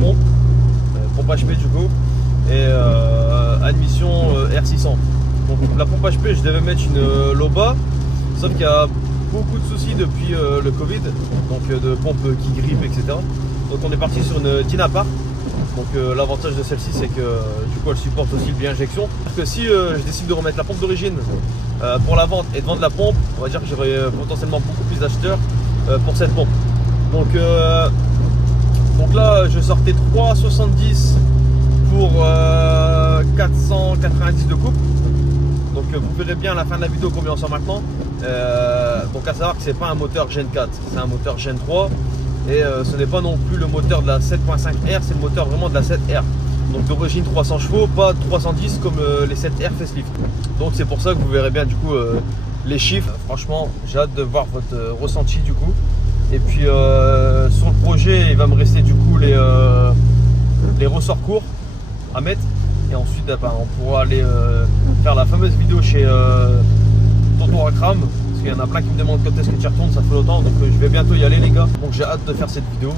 pompe, pompe HP du coup, et admission R600. Donc la pompe HP, je devais mettre une Loba, sauf qu'il y a beaucoup de soucis depuis le Covid, donc de pompes qui grippent, etc. Donc on est parti sur une Dynapark. Donc l'avantage de celle-ci, c'est que du coup elle supporte aussi le bi-injection. Que si je décide de remettre la pompe d'origine pour la vente et de vendre la pompe, on va dire que j'aurai potentiellement beaucoup plus d'acheteurs pour cette pompe. Donc là je sortais 3,70 pour 490 de coupe. Donc vous verrez bien à la fin de la vidéo combien on sort maintenant. Donc à savoir que c'est pas un moteur Gen 4, c'est un moteur Gen 3. Et ce n'est pas non plus le moteur de la 7.5R, c'est le moteur vraiment de la 7R. Donc d'origine 300 chevaux, pas 310 comme les 7R facelift. Donc c'est pour ça que vous verrez bien du coup les chiffres. Franchement, j'ai hâte de voir votre ressenti du coup. Et puis sur le projet, il va me rester du coup les ressorts courts à mettre. Et ensuite, on pourra aller faire la fameuse vidéo chez Tonton Akram. Parce qu'il y en a plein qui me demandent quand est-ce que tu retournes, ça fait longtemps. Donc je vais bientôt y aller les gars. Donc j'ai hâte de faire cette vidéo,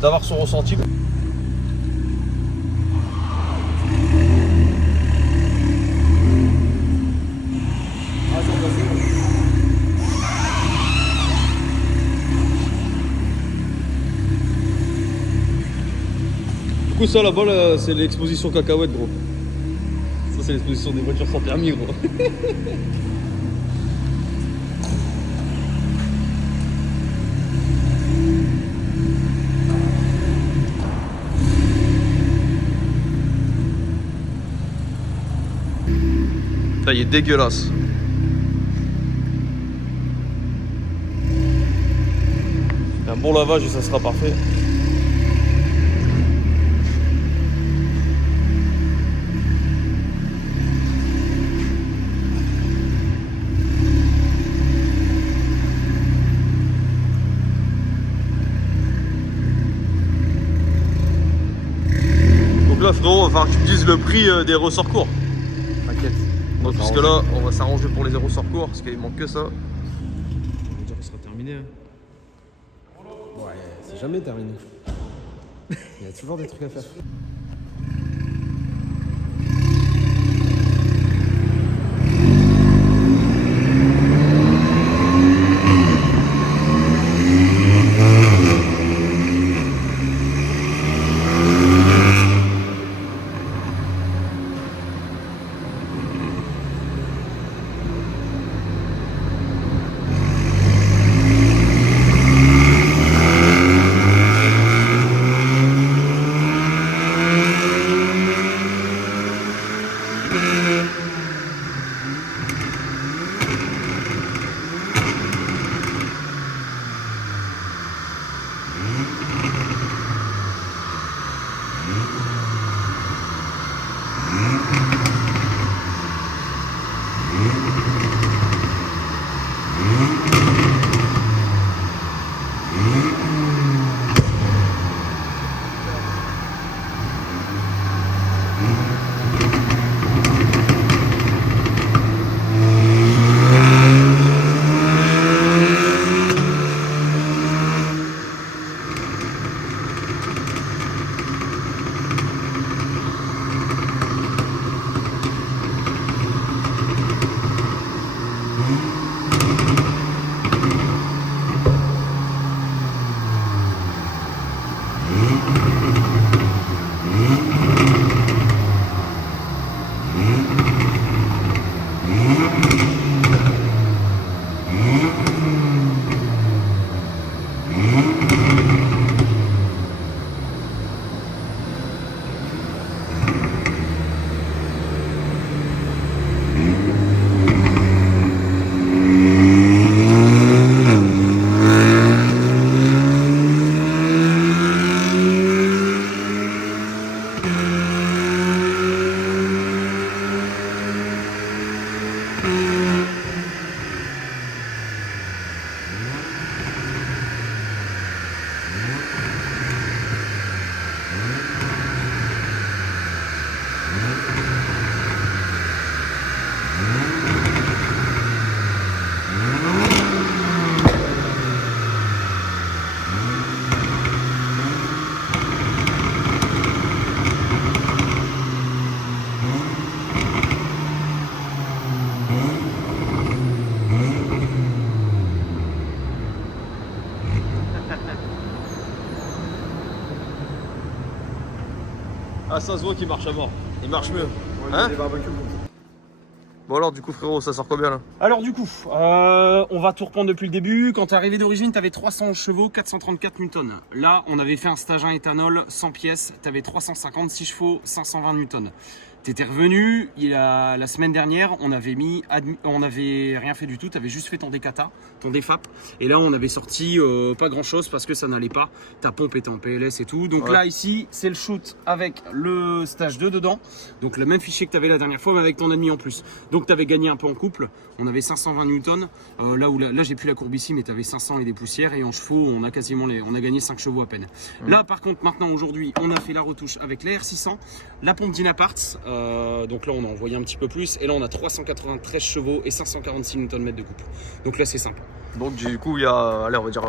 d'avoir son ressenti. Du coup ça là-bas là, c'est l'exposition cacahuète gros. Ça c'est l'exposition des voitures sans permis gros. Là, il est dégueulasse. Un bon lavage et ça sera parfait. Donc là frérot, il va falloir que tu me dises le prix des ressorts courts. T'inquiète. Donc puisque là, on va s'arranger pour les ressorts courts, parce qu'il manque que ça. On va dire que ce sera terminé. Ouais, c'est jamais terminé. Il y a toujours des trucs à faire. Ah, ça se voit qu'il marche à mort. Il marche mieux. Ouais, Hein? des barbecues comme ça. Bon alors du coup frérot, ça sort combien là? Alors du coup, on va tout reprendre depuis le début. Quand tu es arrivé d'origine, tu avais 300 chevaux, 434 newtons. Là, on avait fait un stage 1 éthanol, 100 pièces, tu avais 356 chevaux, 520 newtons. Tu étais revenu, la semaine dernière, on avait rien fait du tout, tu avais juste fait ton décata, ton défap. Et là, on avait sorti pas grand chose parce que ça n'allait pas. Ta pompe était en PLS et tout. Donc là, ici, c'est le shoot avec le stage 2 dedans. Donc le même fichier que tu avais la dernière fois, mais avec ton admis en plus. Donc tu avais gagné un peu en couple. On avait 520 newtons. Là j'ai plus la courbe ici, mais tu avais 500 et des poussières. Et en chevaux, on a gagné 5 chevaux à peine. Là, par contre, maintenant, aujourd'hui, on a fait la retouche avec la R600, la pompe Dynaparts. Donc là, on a envoyé un petit peu plus. Et là, on a 393 chevaux et 546 Nm de couple. Donc là, c'est sympa. Donc du coup il y a, allez on va dire,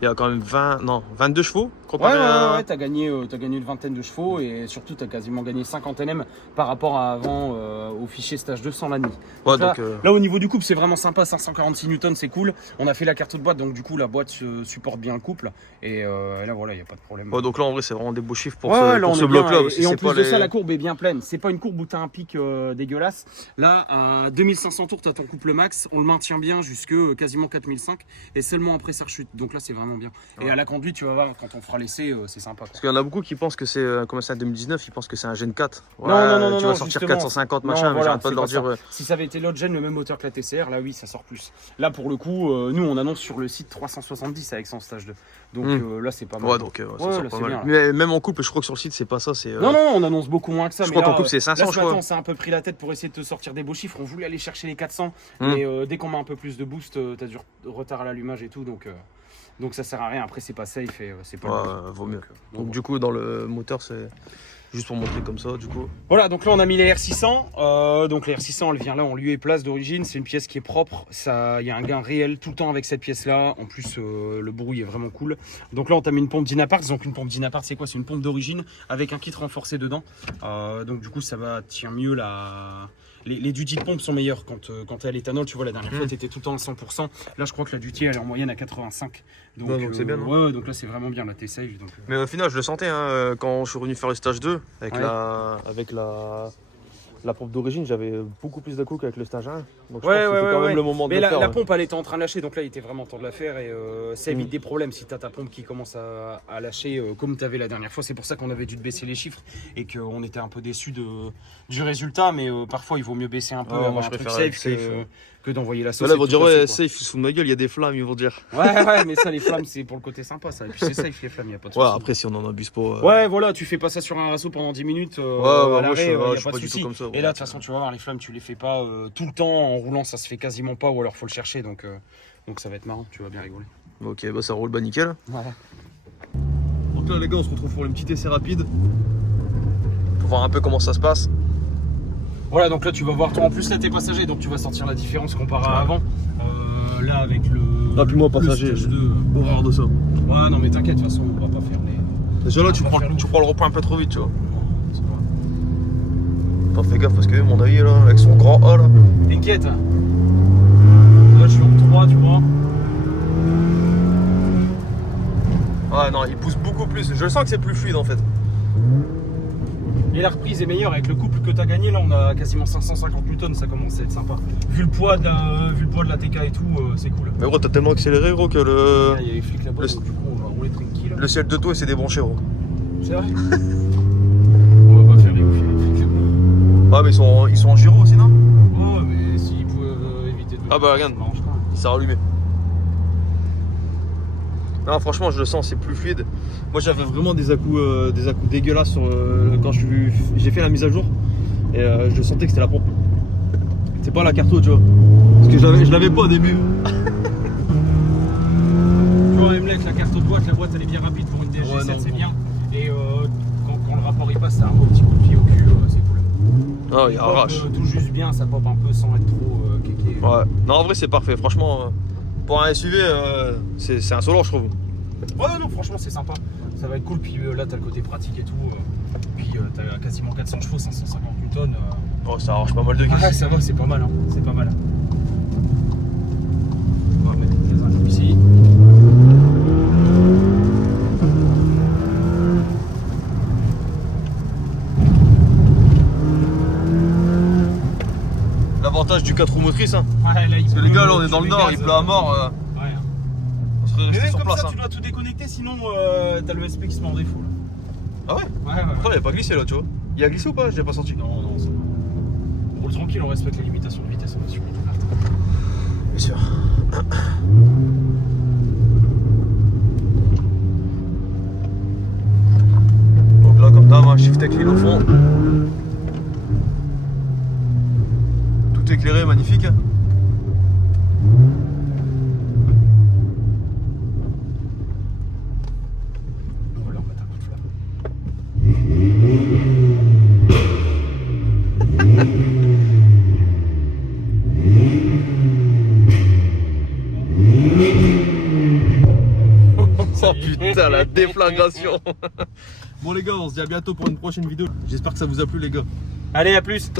il y a quand même 22 chevaux comparé Ouais, t'as gagné une vingtaine de chevaux et surtout t'as quasiment gagné 50 Nm par rapport à avant au fichier stage 200 la nuit. Ouais, Là au niveau du couple c'est vraiment sympa, 546 Newton c'est cool. On a fait la carte de boîte donc du coup la boîte supporte bien le couple et là voilà il n'y a pas de problème. Ouais, donc là en vrai c'est vraiment des beaux chiffres pour là, ce bloc là. Et en plus de ça la courbe est bien pleine. C'est pas une courbe où t'as un pic dégueulasse. Là à 2500 tours t'as ton couple max, on le maintient bien jusque quasiment 4005 et seulement après ça rechute. Donc là c'est vraiment bien. Et à la conduite tu vas voir quand on fera l'essai c'est sympa. Parce qu'il y en a beaucoup qui pensent que c'est comme c'est un 2019, ils pensent que c'est un Gen 4. Ouais, non, tu vas sortir justement. 450 machin, mais voilà, j'arrête pas de leur dire. Si ça avait été l'autre gène, le même moteur que la TCR, là oui ça sort plus. Là pour le coup, nous on annonce sur le site 370 avec son stage 2. Donc là c'est pas mal. Ouais, donc ça sort là, pas c'est mal. bien, Mais même en couple, je crois que sur le site c'est pas ça. Non, on annonce beaucoup moins que ça. Je mais crois là, qu'en couple c'est 500, là, je crois. on s'est un peu pris la tête pour essayer de te sortir des beaux chiffres. On voulait aller chercher les 400, mais dès qu'on met un peu plus de boost, t'as du retard à l'allumage et tout, donc ça sert à rien. Après c'est pas safe et c'est pas. Vaut mieux. Donc du coup dans le moteur c'est juste pour montrer comme ça du coup. Voilà, donc là on a mis les R600. Donc les R600 elle vient là en lieu et place d'origine. C'est une pièce qui est propre. Il y a un gain réel tout le temps avec cette pièce là. En plus le bruit est vraiment cool. Donc là on t'a mis une pompe Dynaparts. Donc une pompe Dynaparts c'est quoi? C'est une pompe d'origine avec un kit renforcé dedans. Donc du coup ça va tient mieux les duty de pompe sont meilleurs quand tu es à l'éthanol. Tu vois, la dernière fois, tu étais tout le temps à 100%. Là, je crois que la duty, elle est en moyenne à 85. Donc c'est bien. Ouais, donc là, c'est vraiment bien. Là, t'es safe. Mais au final, je le sentais quand je suis revenu faire le stage 2 avec la pompe d'origine, j'avais beaucoup plus de coups qu'avec le stage 1. Donc je pense que c'était quand même le moment de mais le faire. La pompe, elle était en train de lâcher. Donc là, il était vraiment temps de la faire. Et ça évite des problèmes si tu as ta pompe qui commence à lâcher comme tu avais la dernière fois. C'est pour ça qu'on avait dû te baisser les chiffres et qu'on était un peu déçus du résultat. Mais parfois, il vaut mieux baisser un peu moi, je un truc préfère safe que d'envoyer la sauce. Là, ils vont dire, ouais, safe, ils se foutent de ma gueule, il y a des flammes, ils vont dire. Ouais, mais ça, les flammes, c'est pour le côté sympa, ça. Et puis c'est safe, les flammes, il n'y a pas de souci. Ouais, après, si on en abuse pas. Ouais, voilà, tu fais pas ça sur un raceau pendant 10 minutes. moi, je suis pas pas de du souci. tout comme ça. Et là, de toute façon, tu vas voir, les flammes, tu les fais pas tout le temps. En roulant, ça se fait quasiment pas, ou alors faut le chercher. Donc ça va être marrant, tu vas bien rigoler. Ok, bah ça roule, bah nickel. Ouais. Donc là, les gars, on se retrouve pour une petite essai rapide. Pour voir un peu comment ça se passe. Voilà, donc là, tu vas voir, toi en plus, là, t'es passager, donc tu vas sentir la différence comparé à avant. Là, avec le. Ah, puis moi, passager, j'ai horreur de ça. Ouais, non, mais t'inquiète, de toute façon, on va pas faire les. Déjà là, tu prends le repas un peu trop vite, tu vois. Attends, fais gaffe parce que mon avis là, avec son grand A là. T'inquiète. Là, je suis en 3, tu vois. Ah non, il pousse beaucoup plus. Je sens que c'est plus fluide en fait. Et la reprise est meilleure avec le couple que tu as gagné. Là, on a quasiment 550 newtons, ça commence à être sympa. Vu le poids de la TK et tout, c'est cool. Mais gros, t'as tellement accéléré, gros, que le. Il y a les flics là-bas, donc du coup, on va rouler tranquille. Le ciel de toi, c'est débranché, gros. C'est vrai. On va pas faire les flics. Ah, mais ils sont en gyro aussi, non? Oh, mais s'ils pouvaient éviter de. Ah, bah regarde, il s'est rallumé. Non, franchement, je le sens, c'est plus fluide. Moi, j'avais vraiment des à-coups dégueulasses quand j'ai fait la mise à jour. Et je sentais que c'était la pompe. C'est pas la carto, tu vois. Parce que je l'avais pas au début. Tu vois, même là, avec la carte de boîte, la boîte elle est bien rapide pour une DSG7, Ouais, non, c'est bien. Et quand le rapport il passe, ça a un beau petit coup de pied au cul, c'est cool. Ah, il arrache. Tout juste bien, ça pop un peu sans être trop kéké. Ouais. Non, en vrai, c'est parfait. Franchement, pour un SUV, c'est un solo, je trouve. Ouais, non, franchement, c'est sympa. Ça va être cool. Puis là, t'as le côté pratique et tout. Puis t'as quasiment 400 chevaux, 550 newtons. Oh, ça arrache pas mal de graisse. Ouais, ça va, c'est pas mal. Hein. C'est pas mal. On va mettre les uns ici. l'avantage du 4 roues motrices. Hein. Ouais, là, il Parce que pleut, les gars, là on est tu dans le mets nord, gaz, il pleut à mort. Ouais. On serait Mais resté même sur comme place. ça, Hein. tu dois tout déconnecter, sinon t'as le SP qui se met en défaut. Là. Ah ouais? Ouais. Pourtant il a pas glissé là, tu vois. Il a glissé ou pas? Je l'ai pas senti. Non, ça va. On roule tranquille, on respecte les limitations de vitesse, on va sur l'autocarte. Bien sûr. Donc là, comme d'hab, shift clean au fond. Tout éclairé, magnifique. On va leur mettre un coup de flamme. Oh putain, la déflagration. Bon les gars, on se dit à bientôt pour une prochaine vidéo. J'espère que ça vous a plu les gars. Allez, à plus.